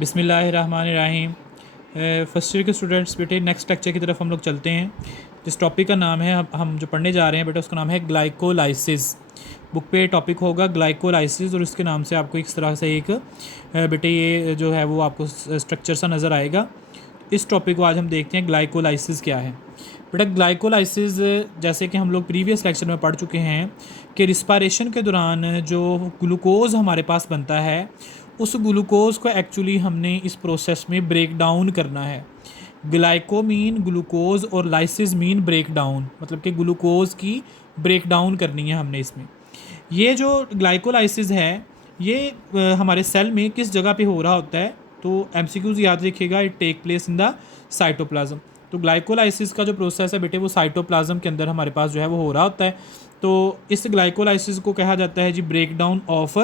बिस्मिल्लाहिर्रहमानिर्रहीम। First year के students बेटे नेक्स्ट लेक्चर की तरफ हम लोग चलते हैं। जिस टॉपिक का नाम है हम जो पढ़ने जा रहे हैं बेटा उसका नाम है ग्लाइकोलाइसिस। बुक पे टॉपिक होगा ग्लाइकोलाइसिस और इसके नाम से आपको इस तरह से एक बेटे ये जो है वो आपको स्ट्रक्चर सा नज़र आएगा। इस टॉपिक को आज हम देखते हैं ग्लाइकोलाइसिस क्या है। बेटा ग्लाइकोलाइसिस जैसे कि हम लोग प्रीवियस लेक्चर में पढ़ चुके हैं कि रिस्पायरेशन के दौरान जो ग्लूकोज़ हमारे पास बनता है उस ग्लूकोज़ को एक्चुअली हमने इस प्रोसेस में ब्रेक डाउन करना है। ग्लाइको मीन ग्लूकोज़ और लाइसिस मीन ब्रेक डाउन, मतलब कि ग्लूकोज़ की ब्रेक डाउन करनी है हमने इसमें। ये जो ग्लाइकोलाइसिस है ये हमारे सेल में किस जगह पे हो रहा होता है, तो एमसीक्यूज़ याद रखिएगा, it take place in the cytoplasm. तो ग्लाइकोलाइसिस का जो प्रोसेस है बेटे वो साइटोप्लाज्म के अंदर हमारे पास जो है वो हो रहा होता है। तो इस ग्लाइकोलाइसिस को कहा जाता है जी breakdown of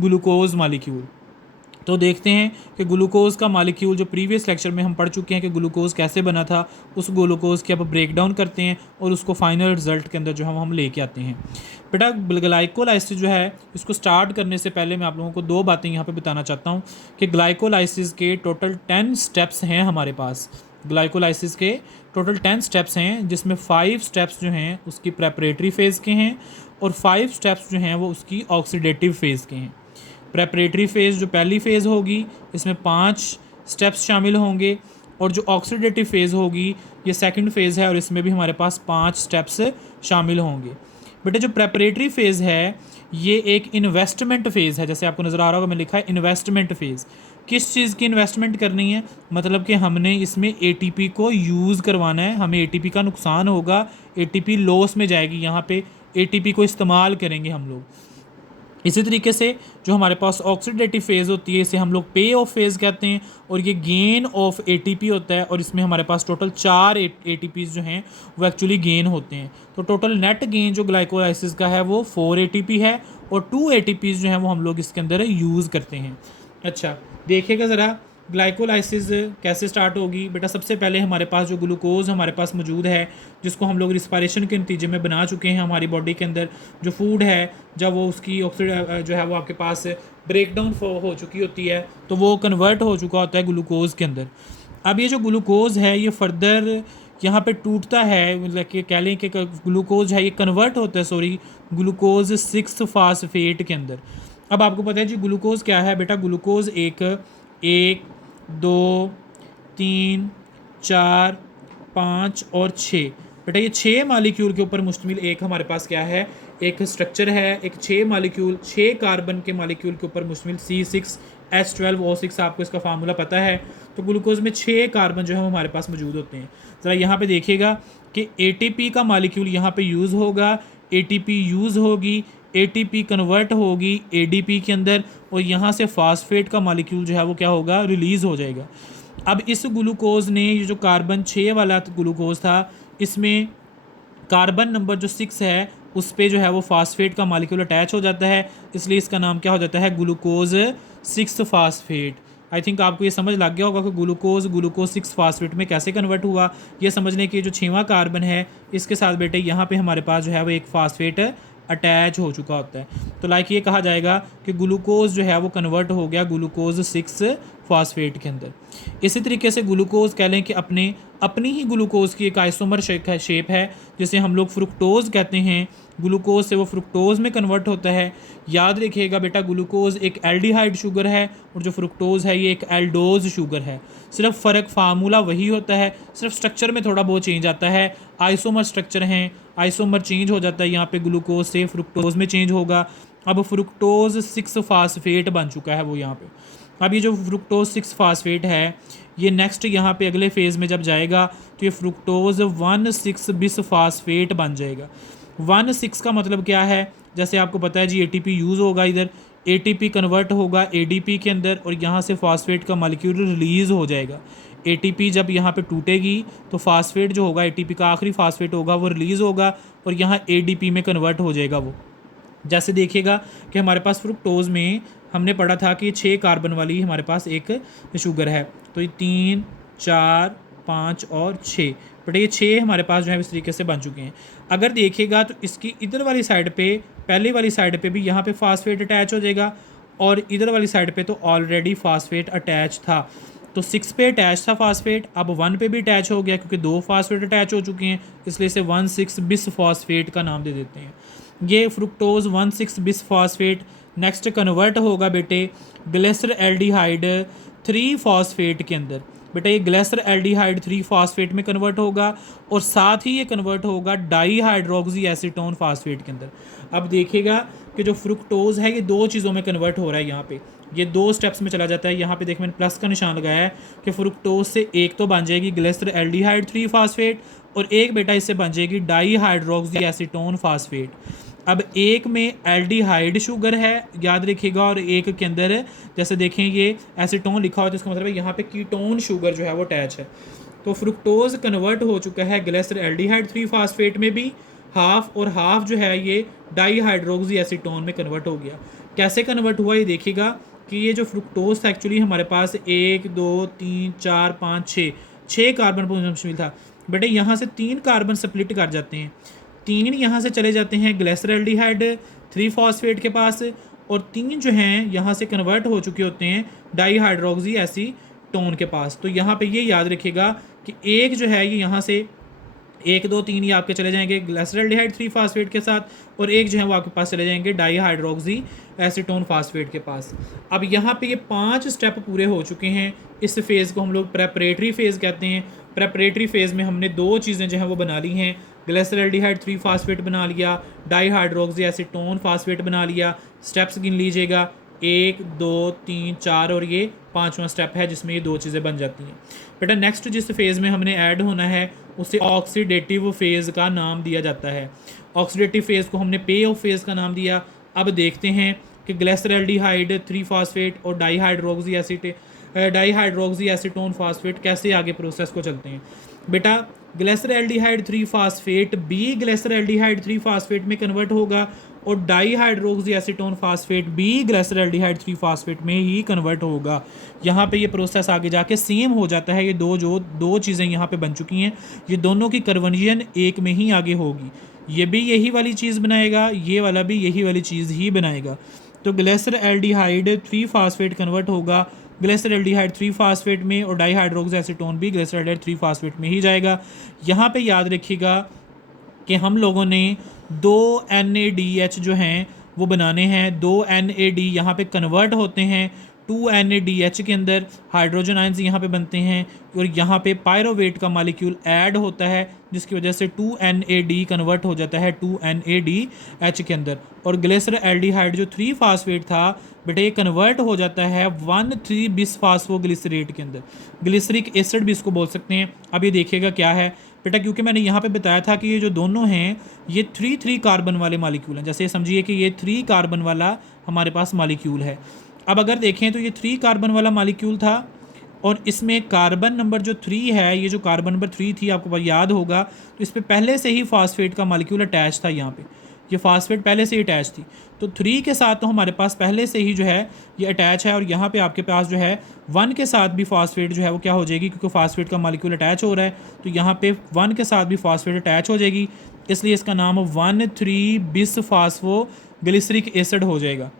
glucose molecule. तो देखते हैं कि ग्लूकोज़ का मालिक्यूल जो प्रीवियस लेक्चर में हम पढ़ चुके हैं कि ग्लूकोज़ कैसे बना था, उस ग्लूकोज़ के अब ब्रेक डाउन करते हैं और उसको फाइनल रिजल्ट के अंदर जो हम लेके आते हैं। बेटा ग्लाइकोलाइसिस जो है इसको स्टार्ट करने से पहले मैं आप लोगों को दो बातें यहाँ पे बताना चाहता हूँ कि ग्लाइकोलाइसिस के टोटल 10 स्टेप्स हैं हमारे पास। ग्लाइकोलाइसिस के टोटल 10 स्टेप्स हैं जिसमें 5 स्टेप्स जो हैं उसकी प्रेपरेटरी फेज़ के हैं और 5 स्टेप्स जो हैं वो उसकी ऑक्सीडेटिव फेज़ के हैं। प्रेपरेटरी फ़ेज़ जो पहली फ़ेज़ होगी इसमें 5 स्टेप्स शामिल होंगे और जो ऑक्सीडेटिव फ़ेज़ होगी ये सेकंड फ़ेज़ है और इसमें भी हमारे पास 5 स्टेप्स शामिल होंगे। बेटा जो प्रेपरेटरी फ़ेज़ है ये एक इन्वेस्टमेंट फ़ेज़ है, जैसे आपको नज़र आ रहा होगा मैं लिखा है इन्वेस्टमेंट फ़ेज़। किस चीज़ की इन्वेस्टमेंट करनी है, मतलब कि हमने इसमें एटीपी को यूज़ करवाना है, हमें एटीपी का नुकसान होगा, एटीपी लॉस में जाएगी, यहाँ पे एटीपी को इस्तेमाल करेंगे हम लोग। इसी तरीके से जो हमारे पास ऑक्सीडेटिव फेज़ होती है इसे हम लोग पे ऑफ फेज़ कहते हैं और ये गेन ऑफ एटीपी होता है और इसमें हमारे पास टोटल 4 एटीपीज़ जो हैं वो एक्चुअली गेन होते हैं। तो टोटल नेट गेन जो ग्लाइकोलाइसिस का है वो 4 एटीपी है और 2 एटीपीज़ जो हैं वो हम लोग इसके अंदर यूज़ करते हैं। अच्छा देखिएगा ज़रा ग्लाइकोलाइसिस कैसे स्टार्ट होगी। बेटा सबसे पहले हमारे पास जो ग्लूकोज़ हमारे पास मौजूद है जिसको हम लोग रिस्पायरेशन के नतीजे में बना चुके हैं हमारी बॉडी के अंदर, जो फूड है जब वो उसकी ऑक्सीड जो है वो आपके पास ब्रेक डाउन हो चुकी होती है तो वो कन्वर्ट हो चुका होता है ग्लूकोज़ के अंदर। अब ये जो ग्लूकोज़ है ये फर्दर यहाँ पे टूटता है, मतलब कि कह लें कि ग्लूकोज़ है ये कन्वर्ट होता है ग्लूकोज़ 6 फास्फेट के अंदर। अब आपको पता है जी ग्लूकोज़ क्या है बेटा, ग्लूकोज़ एक 2 3 4 5 और 6, बेटा ये 6 मालिक्यूल के ऊपर मुश्तमिल एक हमारे पास क्या है, एक स्ट्रक्चर है, एक 6 मालिक्यूल 6 कार्बन के मालिक्यूल के ऊपर मुश्तमिल C6H12O6, आपको इसका फार्मूला पता है। तो ग्लूकोज में 6 कार्बन जो है हमारे पास मौजूद होते हैं। ज़रा यहाँ पे देखिएगा कि ATP का मालिक्यूल यहाँ पे यूज़ होगा, ATP यूज़ होगी, ATP कन्वर्ट होगी ADP के अंदर और यहाँ से फास्फेट का मालिक्यूल जो है वो क्या होगा, रिलीज़ हो जाएगा। अब इस ग्लूकोज़ ने ये जो कार्बन 6 वाला ग्लूकोज़ था इसमें कार्बन नंबर जो 6 है उस पर जो है वो फास्फेट का मालिक्यूल अटैच हो जाता है, इसलिए इसका नाम क्या हो जाता है, ग्लूकोज़ 6 फास्फेट। आई थिंक आपको ये समझ लग गया होगा कि ग्लूकोज 6 फास्फेट में कैसे कन्वर्ट हुआ। ये समझने की जो 6वां कार्बन है इसके साथ बेटे यहाँ पे हमारे पास जो है वो एक फास्फेट अटैच हो चुका होता है। तो लाइक ये कहा जाएगा कि ग्लूकोज जो है वो कन्वर्ट हो गया ग्लूकोज 6 फास्फेट के अंदर। इसी तरीके से ग्लूकोज कह लें कि अपनी ही ग्लूकोज की एक आइसोमर शेप है जिसे हम लोग फ्रुक्टोज कहते हैं। ग्लूकोज से वो फ्रुक्टोज में कन्वर्ट होता है। याद रखिएगा बेटा ग्लूकोज एक एल्डिहाइड शुगर है और जो फ्रुक्टोज है ये एक एल्डोज शुगर है। सिर्फ फ़र्क फार्मूला वही होता है, सिर्फ स्ट्रक्चर में थोड़ा बहुत चेंज आता है। आइसोमर स्ट्रक्चर हैं, आइसोमर चेंज हो जाता है, यहाँ पे ग्लूकोज से फ्रुक्टोज में चेंज होगा। अब फ्रुक्टोज 6 फास्फेट बन चुका है वो यहाँ पे। अब ये जो फ्रुक्टोज 6 फास्फेट है ये नेक्स्ट यहाँ पे अगले फेज़ में जब जाएगा तो ये फ्रुक्टोज 1,6 बिस फास्फेट बन जाएगा। 1,6 का मतलब क्या है, जैसे आपको पता है जी ATP यूज़ होगा, इधर ATP कन्वर्ट होगा ADP के अंदर और यहाँ से फास्फेट का मालिक्यूल रिलीज़ हो जाएगा। ATP जब यहाँ पे टूटेगी तो फास्फेट जो होगा ATP का आखिरी फास्फेट होगा वो रिलीज़ होगा और यहाँ ADP में कन्वर्ट हो जाएगा वो। जैसे देखिएगा कि हमारे पास फ्रुक्टोज़ में हमने पढ़ा था कि 6 कार्बन वाली हमारे पास एक शुगर है, तो ये 3 4 5 और 6, बट ये 6 हमारे पास जो है इस तरीके से बन चुके हैं। अगर देखिएगा तो इसकी इधर वाली साइड पे, पहले वाली साइड पे भी यहाँ पे फास्फेट अटैच हो जाएगा और इधर वाली साइड पे तो ऑलरेडी फास्फेट अटैच था। तो 6 पे अटैच था फास्फेट, अब 1 पे भी अटैच हो गया क्योंकि 2 फास्फेट अटैच हो चुके हैं, इसलिए इसे 1,6 बिस फास्फेट का नाम दे देते हैं। ये फ्रुक्टोज 1,6 बिस फास्फेट नेक्स्ट कन्वर्ट होगा बेटे ग्लिसर एल्डिहाइड 3 फास्फेट के अंदर। बेटा ये ग्लिसर एल्डिहाइड 3 फास्फेट में कन्वर्ट होगा और साथ ही ये कन्वर्ट होगा डाई हाइड्रोक्सी एसीटोन फास्फेट के अंदर। अब देखिएगा कि जो फ्रुक्टोज है ये 2 चीज़ों में कन्वर्ट हो रहा है, यहाँ पे ये 2 स्टेप्स में चला जाता है। यहाँ पे देखिए मैंने प्लस का निशान लगाया है कि फ्रुक्टोज से एक तो बन जाएगी ग्लिसर एल्डिहाइड 3 फास्फेट और एक बेटा इससे बन जाएगी डाई हाइड्रोक्सी एसीटोन फास्फेट। अब एक में एल्डिहाइड शुगर है याद रखिएगा और एक के अंदर जैसे देखें ये एसीटोन लिखा हुआ है तो इसका मतलब है यहाँ पे कीटोन शुगर जो है वो अटैच है। तो फ्रुक्टोज कन्वर्ट हो चुका है ग्लिसर एल्डिहाइड 3 फास्फेट में भी हाफ, और हाफ जो है ये डाई हाइड्रोक्सी एसीटोन में कन्वर्ट हो गया। कैसे कन्वर्ट हुआ ये देखिएगा कि ये जो फ्रुक्टोज था एक्चुअली हमारे पास 1 2 3 4 5 6 कार्बन पर शामिल था। बेटे यहाँ से 3 कार्बन स्प्लिट कर जाते हैं, 3 यहाँ से चले जाते हैं ग्लिसर एल्डिहाइड 3 फास्फेट के पास और 3 जो हैं यहाँ से कन्वर्ट हो चुके होते हैं डाई हाइड्रोक्सी एसीटोन के पास। तो यहाँ पे ये याद रखिएगा कि एक जो है ये यहाँ से 1 2 3 ये आपके चले जाएंगे ग्लिसर एल्डिहाइड 3 फास्फेट के साथ और एक जो है वो आपके पास चले जाएंगे डाई हाइड्रोक्सी एसीटोन फास्फेट के पास। अब यहाँ पे ये 5 स्टेप पूरे हो चुके हैं। इस फेज़ को हम लोग प्रेपरेटरी फेज़ कहते हैं। प्रेपरेटरी फेज़ में हमने 2 चीज़ें जो हैं वो बना ली हैं, ग्लिसर एल्डिहाइड 3 फास्फेट बना लिया, डाई हाइड्रोक्सी एसीटोन फास्फेट बना लिया। स्टेप्स गिन लीजिएगा 1 2 3 4 और ये 5वां स्टेप है जिसमें ये 2 चीज़ें बन जाती हैं। बेटा नेक्स्ट जिस फेज़ में हमने ऐड होना है उसे ऑक्सीडेटिव फेज़ का नाम दिया जाता है। ऑक्सीडेटिव फेज़ को हमने पे ऑफ फेज़ का नाम दिया। अब देखते हैं कि ग्लिसर एल्डिहाइड 3 फास्फेट और डाई हाइड्रोक्सी एसीटोन फास्फेट कैसे आगे प्रोसेस को चलते हैं। बेटा ग्लिसर एल्डिहाइड 3 फास्फेट बी ग्लिसर एल्डिहाइड 3 फास्फेट में कन्वर्ट होगा और डाई हाइड्रोक्सी एसीटोन फास्फेट बी ग्लिसर एल्डिहाइड 3 फास्फेट में ही कन्वर्ट होगा। यहाँ पे ये प्रोसेस आगे जाके सेम हो जाता है। ये दो चीज़ें यहाँ पे बन चुकी हैं, ये दोनों की कन्वर्जन एक में ही आगे होगी। ये भी यही वाली चीज़ बनाएगा, ये वाला भी यही वाली चीज़ ही बनाएगा। तो ग्लिसर एल्डिहाइड 3 फास्फेट कन्वर्ट होगा ग्लिसर एल्डिहाइड 3 फास्फेट में और डाई हाइड्रोक्सी एसीटोन भी ग्लिसर एल्डिहाइड 3 फास्फेट में ही जाएगा। यहाँ पे याद रखिएगा कि हम लोगों ने 2 NADH जो हैं वो बनाने हैं। 2 NAD यहाँ पे कन्वर्ट होते हैं 2 NADH के अंदर, हाइड्रोजन आयंस यहाँ पे बनते हैं और यहाँ पे पायरोवेट का मॉलिक्यूल ऐड होता है जिसकी वजह से 2 NAD कन्वर्ट हो जाता है 2 NADH के अंदर। और ग्लिसर एल्डिहाइड जो 3 फास्फेट था बेटे ये कन्वर्ट हो जाता है 1,3 बिस फास्फोग्लिसरेट के अंदर। ग्लिसरिक एसिड भी इसको बोल सकते हैं। अब ये देखिएगा क्या है बेटा, क्योंकि मैंने यहाँ पे बताया था कि ये जो दोनों हैं ये 3 कार्बन वाले मॉलिक्यूल हैं। जैसे समझिए कि ये 3 कार्बन वाला हमारे पास मॉलिक्यूल है। अब अगर देखें तो ये 3 कार्बन वाला मॉलिक्यूल था और इसमें कार्बन नंबर जो 3 है, ये जो कार्बन नंबर 3 थी आपको याद होगा, तो इस पर पहले से ही फास्फेट का मॉलिक्यूल अटैच था। यहाँ पे ये फास्फेट पहले से ही अटैच थी, तो 3 के साथ तो हमारे पास पहले से ही जो है ये अटैच है। और यहाँ पे आपके पास जो है 1 के साथ भी फास्फेट जो है वो क्या हो जाएगी, क्योंकि फास्फेट का मॉलिक्यूल अटैच हो रहा है तो यहाँ पे 1 के साथ भी फास्फेट अटैच हो जाएगी, इसलिए इसका नाम 1,3 बिस फास्फोग्लिसरिक एसिड हो जाएगा।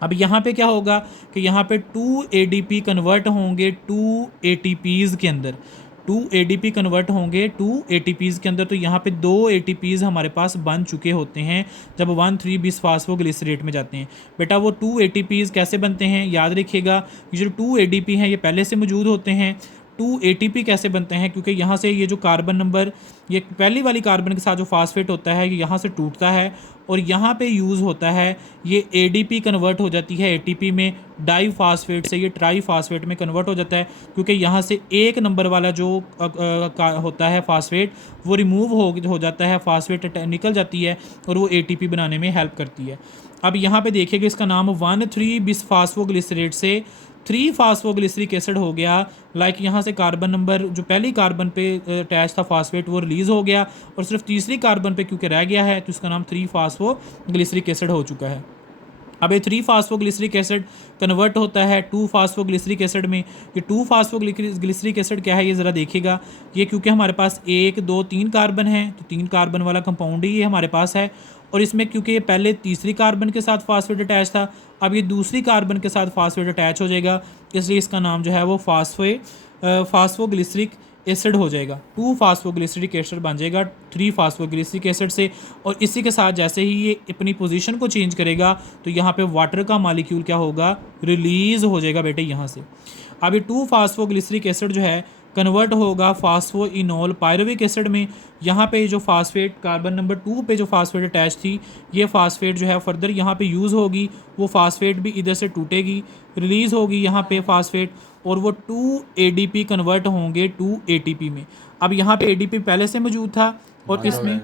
अब यहाँ पे क्या होगा कि यहाँ पे 2 ADP कन्वर्ट होंगे 2 ATPs के अंदर, 2 ADP कन्वर्ट होंगे 2 ATPs के अंदर। तो यहाँ पे 2 ATPs हमारे पास बन चुके होते हैं जब 1,3 बिस फास्फोग्लिसरेट में जाते हैं। बेटा वो 2 ATPs कैसे बनते हैं याद रखिएगा, ये जो 2 ADP हैं ये पहले से मौजूद होते हैं। 2 ATP कैसे बनते हैं, क्योंकि यहाँ से ये जो कार्बन नंबर ये पहली वाली कार्बन के साथ जो फास्फेट होता है ये यहाँ से टूटता है और यहाँ पे यूज़ होता है, ये ADP कन्वर्ट हो जाती है ATP में, डाई फास्फेट से ये ट्राई फास्फेट में कन्वर्ट हो जाता है, क्योंकि यहाँ से 1 नंबर वाला जो होता है फास्फेट वो रिमूव हो जाता है, फास्फेट निकल जाती है और वो ATP बनाने में हेल्प करती है। अब यहाँ पे देखिएगा इसका नाम 1,3 बिस फास्फोग्लिसरेट से 3 फास्फोग्लिसरिक एसिड हो गया। लाइक यहाँ से कार्बन नंबर जो पहली कार्बन पे अटैच था फास्फेट वो रिलीज़ हो गया और सिर्फ तीसरी कार्बन पे क्योंकि रह गया है तो इसका नाम 3 फास्फोग्लिसरिक एसिड हो चुका है। अब ये 3 फास्फोग्लिसरिक एसिड कन्वर्ट होता है 2 फास्फोग्लिसरिक एसिड में। ये 2 फास्फोग्लिसरिक एसिड क्या है ये ज़रा देखिएगा, ये क्योंकि हमारे पास 1 2 3 कार्बन है तो 3 कार्बन वाला कंपाउंड ही ये हमारे पास है और इसमें क्योंकि ये पहले तीसरी कार्बन के साथ फास्फेट अटैच था अब ये दूसरी कार्बन के साथ फास्फेट अटैच हो जाएगा, इसलिए इसका नाम जो है वो फास्फोग्लिसरिक एसिड हो जाएगा। 2 फास्फोग्लिसरिक एसिड बन जाएगा 3 फास्फोग्लिसरिक एसिड से। और इसी के साथ जैसे ही ये अपनी पोजीशन को चेंज करेगा तो यहाँ पे वाटर का मॉलिक्यूल क्या होगा, रिलीज़ हो जाएगा बेटे यहाँ से। अब ये 2 फास्फोग्लिसरिक एसिड जो है कन्वर्ट होगा फास्फोइनोल पायरुविक एसिड में। यहाँ पे जो फास्फेट कार्बन नंबर 2 पे जो फास्फेट अटैच थी, ये फास्फेट जो है फर्दर यहाँ पे यूज़ होगी, वो फास्फेट भी इधर से टूटेगी, रिलीज़ होगी यहाँ पे फास्फेट, और वो 2 ADP कन्वर्ट होंगे 2 ATP में। अब यहाँ पे ADP पहले से मौजूद था और इसमें